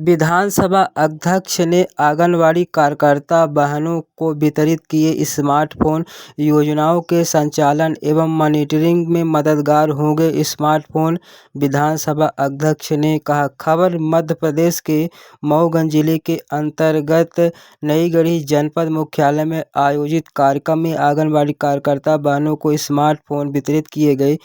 विधानसभा अध्यक्ष ने आंगनबाड़ी कार्यकर्ता बहनों को वितरित किए स्मार्टफोन। योजनाओं के संचालन एवं मॉनिटरिंग में मददगार होंगे स्मार्टफोन। विधानसभा अध्यक्ष ने कहा। खबर मध्य प्रदेश के मऊगंज जिले के अंतर्गत नईगढ़ी जनपद मुख्यालय में आयोजित कार्यक्रम में आंगनबाड़ी कार्यकर्ता बहनों को स्मार्टफोन वितरित किए गए।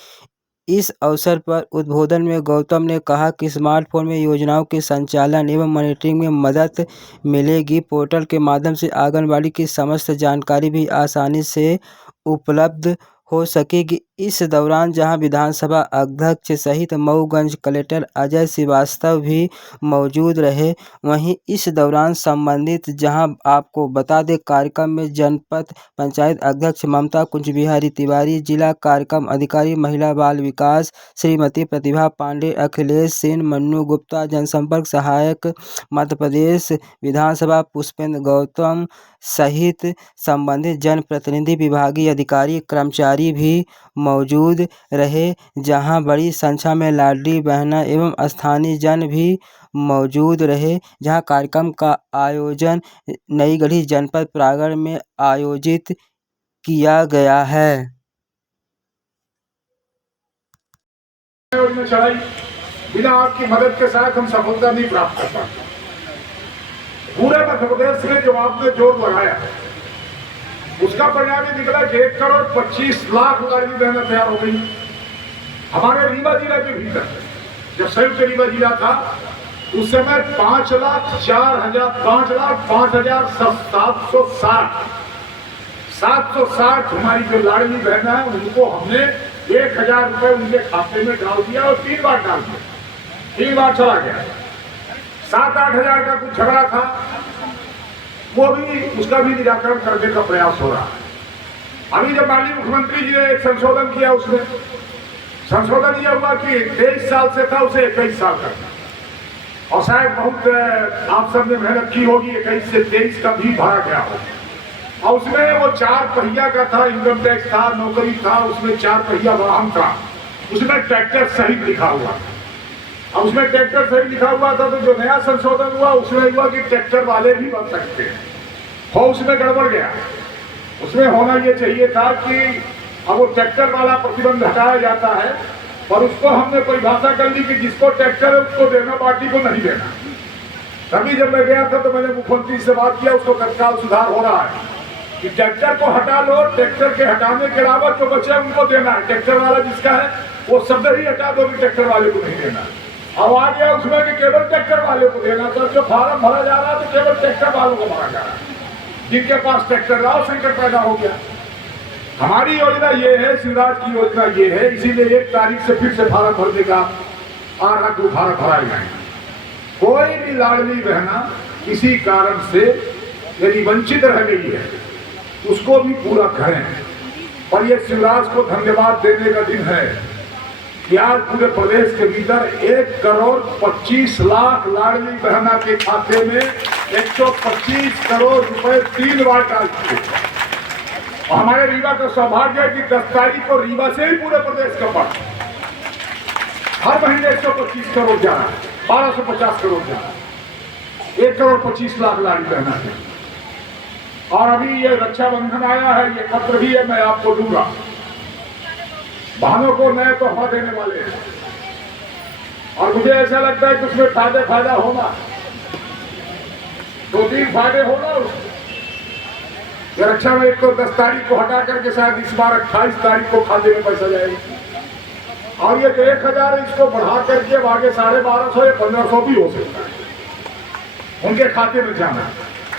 इस अवसर पर उद्बोधन में गौतम ने कहा कि स्मार्टफोन में योजनाओं के संचालन एवं मॉनिटरिंग में मदद मिलेगी। पोर्टल के माध्यम से आंगनबाड़ी की समस्त जानकारी भी आसानी से उपलब्ध हो सकेगी। इस दौरान जहां विधानसभा अध्यक्ष सहित मऊगंज कलेक्टर अजय श्रीवास्तव भी मौजूद रहे, वहीं इस दौरान संबंधित जहां आपको बता दें कार्यक्रम में जनपद पंचायत अध्यक्ष ममता कुंज बिहारी तिवारी, जिला कार्यक्रम अधिकारी महिला बाल विकास श्रीमती प्रतिभा पांडे, अखिलेश सेन, मन्नू गुप्ता, जनसंपर्क सहायक मध्य प्रदेश विधानसभा पुष्पेंद्र गौतम सहित संबंधित जनप्रतिनिधि, विभागीय अधिकारी, कर्मचारी भी मौजूद रहे। जहां बड़ी संख्या में लाडली बहना एवं स्थानीय जन भी मौजूद रहे। जहां कार्यक्रम का आयोजन नईगढ़ी जनपद प्रांगण में आयोजित किया गया है। बिना आपकी मदद के साथ हम सफलता नहीं प्राप्त कर पाते। पूरे मध्य प्रदेश में जो आपने जोर लगाया उसका परिणाम ये निकला कि 1,25,00,000 लाडली बहनें तैयार हो गई। हमारे रीवा जिला के भीतर जब संयुक्त रीवा जिला था उस समय 5,04,760 हमारी जो लाडली बहन है उनको हमने 1,000 रुपए उनके खाते में डाल दिया और 3 बार डाल दिया, 3 बार चला गया। 7-8 हजार का कुछ झगड़ा था, वो भी उसका भी निराकरण करने का प्रयास हो रहा है। अभी जब माननीय मुख्यमंत्री जी ने एक संशोधन किया, उसमें संशोधन यह हुआ कि 23 साल से था उसे 21 साल करना, और शायद बहुत आप सबने मेहनत की होगी, 21 से 23 का भी भरा गया हो। और उसमें वो 4 पहिया का था, इनकम टैक्स था, नौकरी था, उसमें 4 पहिया वाहन था, उसमें ट्रैक्टर सहित लिखा हुआ था। अब उसमें ट्रैक्टर सही लिखा हुआ था, तो जो नया संशोधन हुआ उसमें हुआ कि ट्रैक्टर वाले भी बन सकते हैं। हो उसमें गड़बड़ गया। उसमें होना ये चाहिए था कि अब वो ट्रैक्टर वाला प्रतिबंध हटाया जाता है, और उसको हमने परिभाषा कर ली कि जिसको ट्रैक्टर है उसको देना, पार्टी को नहीं देना। तभी जब मैं गया था तो मैंने मुख्यमंत्री से बात किया, उसको तत्काल सुधार हो रहा है कि ट्रैक्टर को हटा लो, ट्रैक्टर के हटाने के अलावा जो बचे उनको देना है। ट्रैक्टर वाला जिसका है वो शब्द ही हटा दो कि ट्रैक्टर वाले को नहीं देना। अब आ गया उसमें कि केवल ट्रैक्टर वाले को देना, तो जो फार्म भरा जा रहा है तो केवल ट्रैक्टर वालों को भरा जा रहा है, जिनके पास ट्रैक्टर रहा संकट पैदा हो गया। हमारी योजना ये है, शिवराज की योजना ये है, इसीलिए 1 तारीख से फिर से फार्म भरने का फार्म भराए जाएंगे। कोई भी लाडली बहना किसी कारण से यदि वंचित रह गई है उसको भी पूरा करें। और ये शिवराज को धन्यवाद देने का दिन है कि आज पूरे प्रदेश के भीतर 1,25,00,000 लाडली बहना के खाते में 125 करोड़ रुपए 3 बार डाल चुके। और हमारे रीवा का सौभाग्य है कि 10 तारीख को रीवा से ही पूरे प्रदेश का पड़ हर महीने 125 करोड़ जा रहा है, 1250 करोड़ जा रहा है, 1,25,00,000 लाडली बहना है। और अभी ये रक्षाबंधन आया है, ये पत्र भी है, मैं आपको दूंगा। बहनों को नए तोहफा देने वाले हैं, और मुझे ऐसा लगता है कि उसमें फायदा होना, 2-3 फायदे होना। ये रक्षा में एक तो 10 तारीख को हटा करके शायद इस बार 28 तारीख को खाते में पैसा जाएगा, और ये 1,000 इसको बढ़ा करके आगे 1250 या 1500 भी हो सकता है उनके खाते में जाना,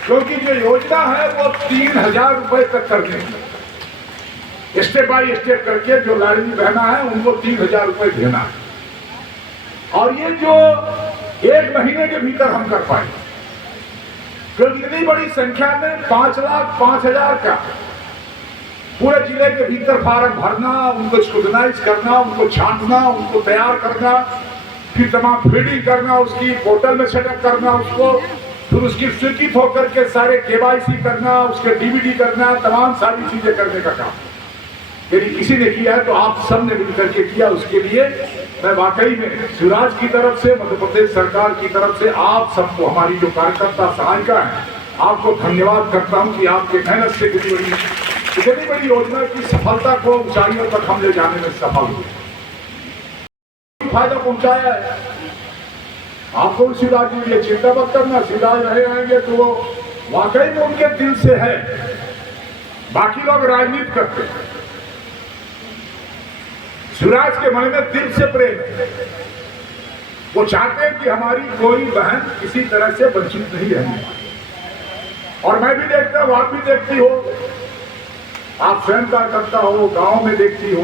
क्योंकि जो योजना है वो 3,000 रुपए तक करने की, स्टेप बाय स्टेप करके जो लाडली बहना है उनको 3,000 रुपए देना है। और ये जो 1 महीने के भीतर हम कर पाए, क्योंकि इतनी बड़ी संख्या में 5,05,000 का पूरे जिले के भीतर फार्म भरना, उनको स्क्रूटनाइज करना, उनको छांटना, उनको तैयार करना, फिर तमाम फीडिंग करना, उसकी पोर्टल में सेटअप करना, उसको फिर उसकी स्वीकृत होकर के सारे KYC करना, उसके DVD करना, तमाम सारी चीजें करने का काम यदि किसी ने किया है तो आप सब ने मिलकर के किया। उसके लिए मैं वाकई में शिवराज की तरफ से, मध्य प्रदेश सरकार की तरफ से आप सबको, हमारी जो कार्यकर्ता सहायिका है, आपको धन्यवाद करता हूं कि आपके मेहनत से इतनी बड़ी योजना की सफलता को ऊंचाइयों तक हम ले जाने में सफल हुए, फायदा पहुंचाया है। आपको शिवराज जी ये चिंता मत करना, शिवराज रहे आएंगे तो वो वाकई में उनके दिल से है। बाकी लोग राजनीति करते हैं, शिवराज के मन में दिल से प्रेम है। वो चाहते हैं कि हमारी कोई बहन किसी तरह से वंचित नहीं रहनी। और मैं भी देखता हूं, आप भी देखती हो, आप स्वयं का करता हो, गांव में देखती हो,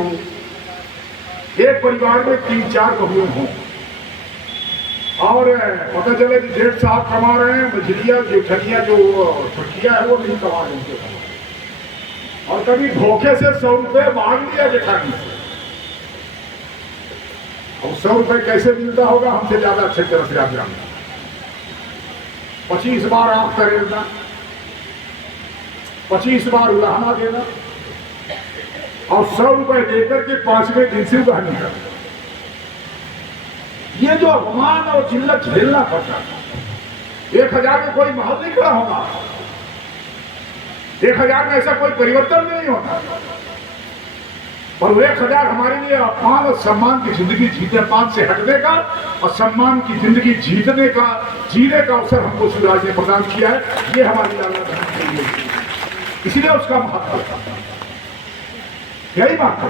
एक परिवार में 3-4 बहुएं हों और पता चले कि जेठ साहब कमा रहे हैं, मझलिया जेठनिया जो छुट्टियां है वो नहीं कमा रहे हैं, और कभी धोखे से 100 रुपए मांग लिया जेठानी से। और 100 रुपए कैसे मिलता होगा हमसे ज्यादा अच्छे तरह से आप जानते। 25 बार आंख करेगा, 25 बार उलाहना देना और 100 रुपए देकर के 5वें दिन से उगाहनी करना। ये जो अपमान और जिल्लत झेलना पड़ता है। 1000 में कोई महल नहीं खड़ा होगा, 1000 में ऐसा कोई परिवर्तन नहीं होता, पर 1000 हमारे लिए अपमान और सम्मान की जिंदगी जीते, अपमान से हटने का और सम्मान की जिंदगी जीने का अवसर हमको शिवराज ने प्रदान किया है। ये हमारी लालना है, इसलिए उसका महत्व है। यही बात है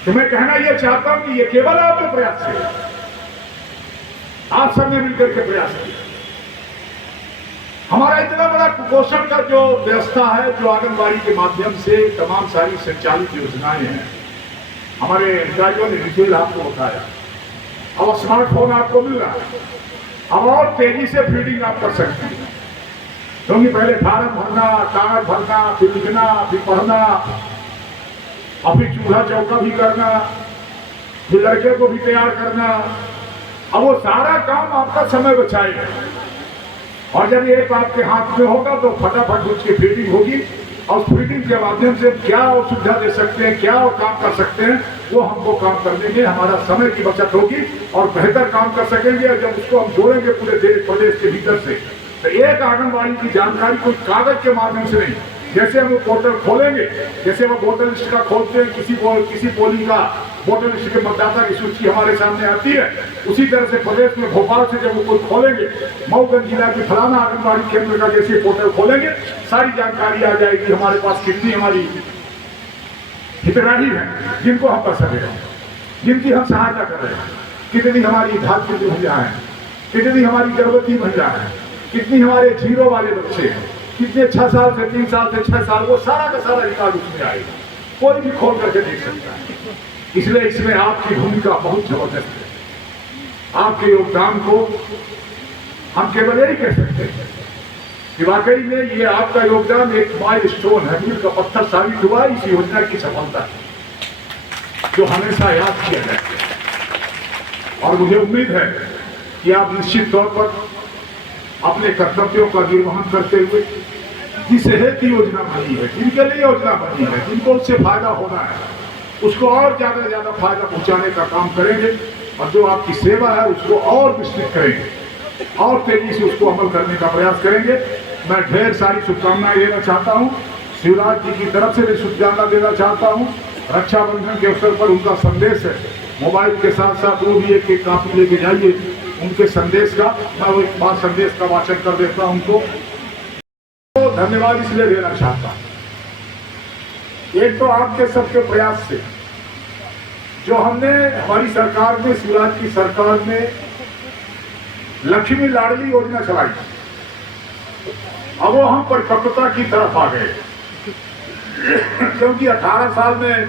तो मैं कहना यह चाहता हूं कि ये केवल आपके प्रयास से, आप सबने मिलकर के प्रयास किया। हमारा इतना बड़ा कुपोषण का जो व्यवस्था है, जो आंगनबाड़ी के माध्यम से तमाम सारी संचालित योजनाएं हैं, हमारे अधिकारियों ने डिटेल आपको बताया। अब स्मार्टफोन आपको मिल रहा है, अब और तेजी से फीडिंग आप कर सकते हैं, क्योंकि पहले फार्म भरना, कागज भरना, फिर लिखना, फिर पढ़ना, और फिर चूल्हा चौका भी करना, फिर लड़के को भी तैयार करना। अब वो सारा काम आपका समय बचाएगा, और जब ये आपके हाथ में होगा तो फटाफट उसकी फीडिंग होगी, और फीडिंग के माध्यम से क्या और सुविधा दे सकते हैं, क्या और काम कर सकते हैं, वो हमको काम करने में हमारा समय की बचत होगी और बेहतर काम कर सकेंगे। और जब उसको हम जोड़ेंगे पूरे देश प्रदेश के भीतर से, तो एक आंगनबाड़ी की जानकारी कोई कागज के माध्यम से नहीं, जैसे हम पोर्टल खोलेंगे, जैसे हम वोटर लिस्ट का खोलते हैं, किसी पोलिंग का वोटर लिस्ट के मतदाता की सूची हमारे सामने आती है, उसी तरह से प्रदेश में भोपाल से जब वो कोई खोलेंगे, मऊगंज जिला के फलाना आंगनबाड़ी केंद्र का जैसे पोर्टल खोलेंगे, सारी जानकारी आ जाएगी हमारे पास, कितनी हमारी हितग्राही है जिनको हम कर सके, जिनकी हम सहायता कर रहे हैं, कितनी हमारी धात्री महिला है, कितनी हमारी गर्भवती महिला है, कितनी हमारे 0 वाले बच्चे हैं, कितने 6 साल से 3 साल से 6 साल, वो सारा का सारा रिकॉर्ड उसमें आएगा, कोई भी खोल करके देख सकता है। इसलिए इसमें आपकी भूमिका बहुत जबरदस्त है। आपके योगदान को हम केवल यही कह सकते हैं कि वाकई में ये आपका योगदान एक माइलस्टोन है, मील का पत्थर साबित हुआ इस योजना की सफलता, जो हमेशा याद किया जाएगा। और मुझे उम्मीद है कि आप निश्चित तौर पर अपने कर्तव्यों का निर्वहन करते हुए जिस हेतु योजना बनी है, जिनके लिए योजना बनी है, जिनको उससे फायदा होना है, उसको और ज्यादा से ज्यादा फायदा पहुंचाने का काम करेंगे, और जो आपकी सेवा है उसको और विस्तृत करेंगे, और तेजी से उसको अमल करने का प्रयास करेंगे। मैं ढेर सारी शुभकामनाएं देना चाहता हूं, शिवराज जी की तरफ से भी शुभकामना देना चाहता हूं। रक्षाबंधन के अवसर पर उनका संदेश है, मोबाइल के साथ साथ वो भी एक कापी लेके जाइए उनके संदेश का, मैं वो एक बार संदेश का वाचन कर देता हूं उनको। तो धन्यवाद इसलिए देना चाहता हूं, एक तो आपके सबके प्रयास से, जो हमने हमारी सरकार में, शिवराज की सरकार में लक्ष्मी लाडली योजना चलाई, अब वो हम परिपक्वता की तरफ आ गए, क्योंकि 18 साल में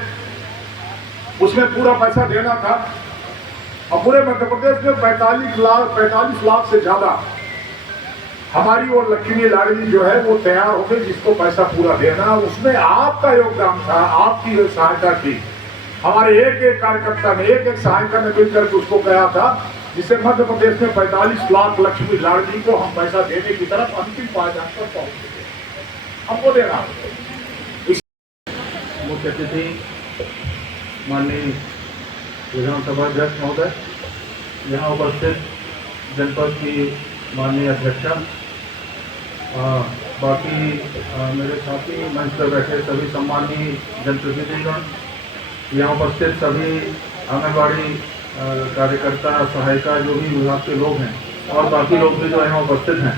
उसमें पूरा पैसा देना था, और पूरे मध्य प्रदेश में 45 लाख से ज्यादा हमारी वो लक्ष्मी लाडली जो है वो तैयार हो गई, जिसको पैसा पूरा देना। उसमें आपका योगदान था, आपकी सहायता थी, हमारे एक एक कार्यकर्ता ने, एक एक सहायता ने मिलकर के उसको कहा था, जिससे मध्य प्रदेश में 45 लाख लक्ष्मी लाडली को हम पैसा देने की तरफ अंतिम पायदान पर पहुंच गए। हमको देना मुख्य अतिथि माननीय विधानसभा अध्यक्ष महोदय, यहाँ उपस्थित जनपद की माननीय अध्यक्षा, बाकी मेरे साथी मंच पर बैठे सभी सम्मानीय जनप्रतिनिधिगण, यहाँ उपस्थित सभी आंगनबाड़ी कार्यकर्ता, सहायिका, जो भी विभाग के लोग हैं और बाकी लोग भी जो यहाँ उपस्थित हैं।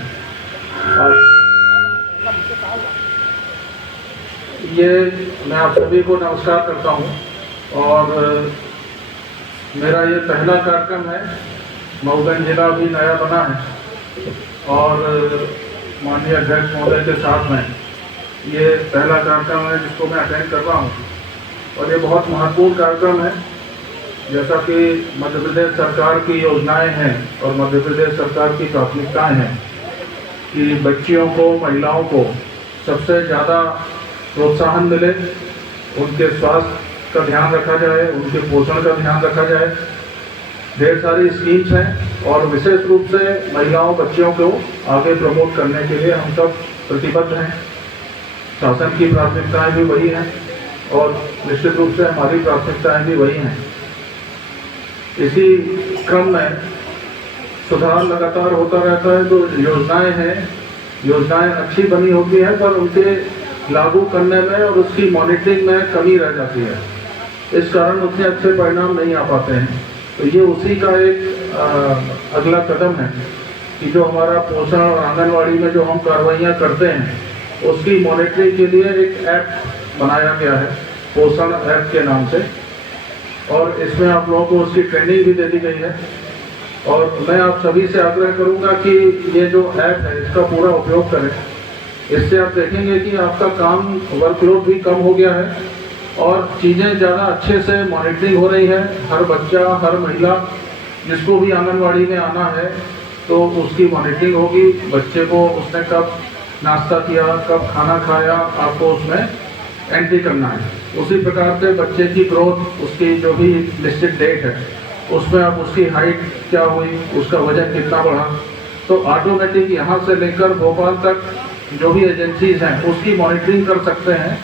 ये मैं आप सभी को नमस्कार करता हूँ और मेरा ये पहला कार्यक्रम है। मऊगंज जिला भी नया बना है और माननीय अध्यक्ष महोदय के साथ में ये पहला कार्यक्रम है जिसको मैं अटेंड कर रहा हूँ और ये बहुत महत्वपूर्ण कार्यक्रम है। जैसा कि मध्य प्रदेश सरकार की योजनाएं हैं और मध्य प्रदेश सरकार की प्राथमिकताएं हैं कि बच्चियों को, महिलाओं को सबसे ज़्यादा प्रोत्साहन मिले, उनके स्वास्थ्य का ध्यान रखा जाए, उनके पोषण का ध्यान रखा जाए। ढेर सारी स्कीम्स हैं और विशेष रूप से महिलाओं, बच्चियों को आगे प्रमोट करने के लिए हम सब प्रतिबद्ध हैं। शासन की प्राथमिकताएं भी वही हैं और निश्चित रूप से हमारी प्राथमिकताएं भी वही हैं। इसी क्रम में सुधार लगातार होता रहता है। तो योजनाएं अच्छी बनी होती हैं पर उनके लागू करने में और उसकी मॉनिटरिंग में कमी रह जाती है। इस कारण उतने अच्छे परिणाम नहीं आ पाते हैं। तो ये उसी का एक अगला कदम है कि जो हमारा पोषण और आंगनवाड़ी में जो हम कार्रवाइयाँ करते हैं उसकी मॉनिटरिंग के लिए एक ऐप बनाया गया है, पोषण ऐप के नाम से, और इसमें आप लोगों को उसकी ट्रेनिंग भी दे दी गई है। और मैं आप सभी से आग्रह करूंगा कि ये जो ऐप है इसका पूरा उपयोग करें। इससे आप देखेंगे कि आपका काम, वर्कलोड भी कम हो गया है और चीज़ें ज़्यादा अच्छे से मॉनिटरिंग हो रही है। हर बच्चा, हर महिला जिसको भी आंगनवाड़ी में आना है तो उसकी मॉनिटरिंग होगी। बच्चे को उसने कब नाश्ता किया, कब खाना खाया, आपको उसमें एंट्री करना है। उसी प्रकार से बच्चे की ग्रोथ, उसकी जो भी लिस्टेड डेट है उसमें अब उसकी हाइट क्या हुई, उसका वजन कितना बढ़ा, तो ऑटोमेटिक यहाँ से लेकर भोपाल तक जो भी एजेंसीज हैं उसकी मॉनिटरिंग कर सकते हैं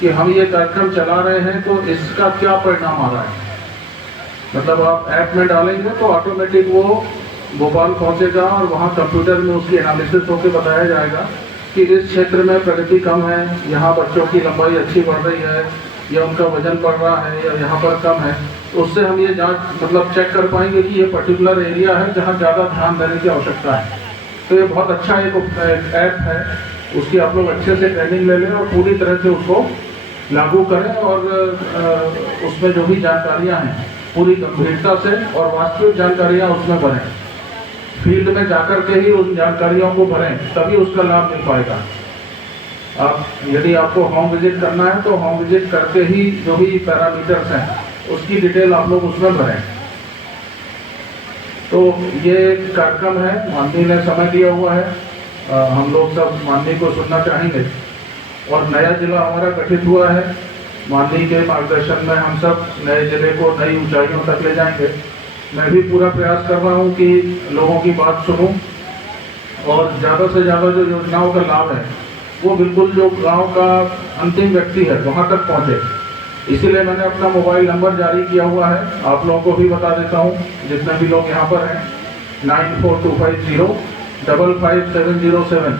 कि हम ये कार्यक्रम चला रहे हैं तो इसका क्या परिणाम आ रहा है। मतलब आप ऐप में डालेंगे तो ऑटोमेटिक वो भोपाल पहुंचेगा और वहाँ कंप्यूटर में उसकी एनालिसिस होकर बताया जाएगा कि इस क्षेत्र में प्रगति कम है, यहाँ बच्चों की लंबाई अच्छी बढ़ रही है, या उनका वजन बढ़ रहा है, या यहाँ पर कम है। तो उससे हम ये जांच मतलब चेक कर पाएंगे कि ये पर्टिकुलर एरिया है जहाँ ज़्यादा ध्यान देने की आवश्यकता है। तो ये बहुत अच्छा एक ऐप है, उसकी आप लोग अच्छे से ट्रेनिंग ले लें और पूरी तरह से उसको लागू करें और उसमें जो भी जानकारियाँ हैं पूरी गंभीरता से और वास्तविक जानकारियाँ उसमें भरें। फील्ड में जाकर के ही उन जानकारियों को भरें, तभी उसका लाभ मिल पाएगा। आप यदि आपको होम विजिट करना है तो होम विजिट करके ही जो भी पैरामीटर्स हैं उसकी डिटेल आप लोग उसमें भरें। तो ये कार्यक्रम है, माननीय ने समय दिया हुआ है, हम लोग सब माननीय को सुनना चाहेंगे। और नया जिला हमारा गठित हुआ है, माननीय के मार्गदर्शन में हम सब नए जिले को नई ऊंचाइयों तक ले जाएंगे। मैं भी पूरा प्रयास कर रहा हूँ कि लोगों की बात सुनूं और ज़्यादा से ज़्यादा जो योजनाओं का लाभ है वो बिल्कुल जो गांव का अंतिम व्यक्ति है वहाँ तक पहुँचे। इसीलिए मैंने अपना मोबाइल नंबर जारी किया हुआ है, आप लोगों को भी बता देता हूँ जितने भी लोग यहाँ पर हैं, 9425055707।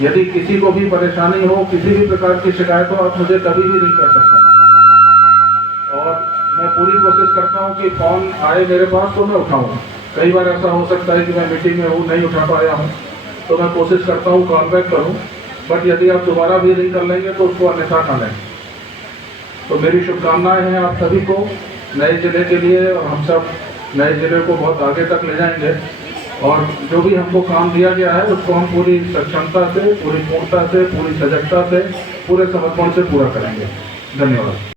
यदि किसी को भी परेशानी हो, किसी भी प्रकार की शिकायत हो, आप मुझे कभी भी रिंग कर सकते हैं। और मैं पूरी कोशिश करता हूँ कि फ़ोन आए मेरे पास तो मैं उठाऊँ। कई बार ऐसा हो सकता है कि मैं मीटिंग में हूँ, नहीं उठा पाया हूँ, तो मैं कोशिश करता हूँ कॉल बैक करूँ। बट यदि आप दोबारा भी रिंग कर लेंगे तो उसको अन्यथा ना लें। तो मेरी शुभकामनाएं हैं आप सभी को नए जिले के लिए, और हम सब नए जिले को बहुत आगे तक ले जाएंगे। और जो भी हमको काम दिया गया है उसको हम पूरी सक्षमता से, पूरी पूर्णता से, पूरी सजगता से, पूरे समर्पण से पूरा करेंगे। धन्यवाद।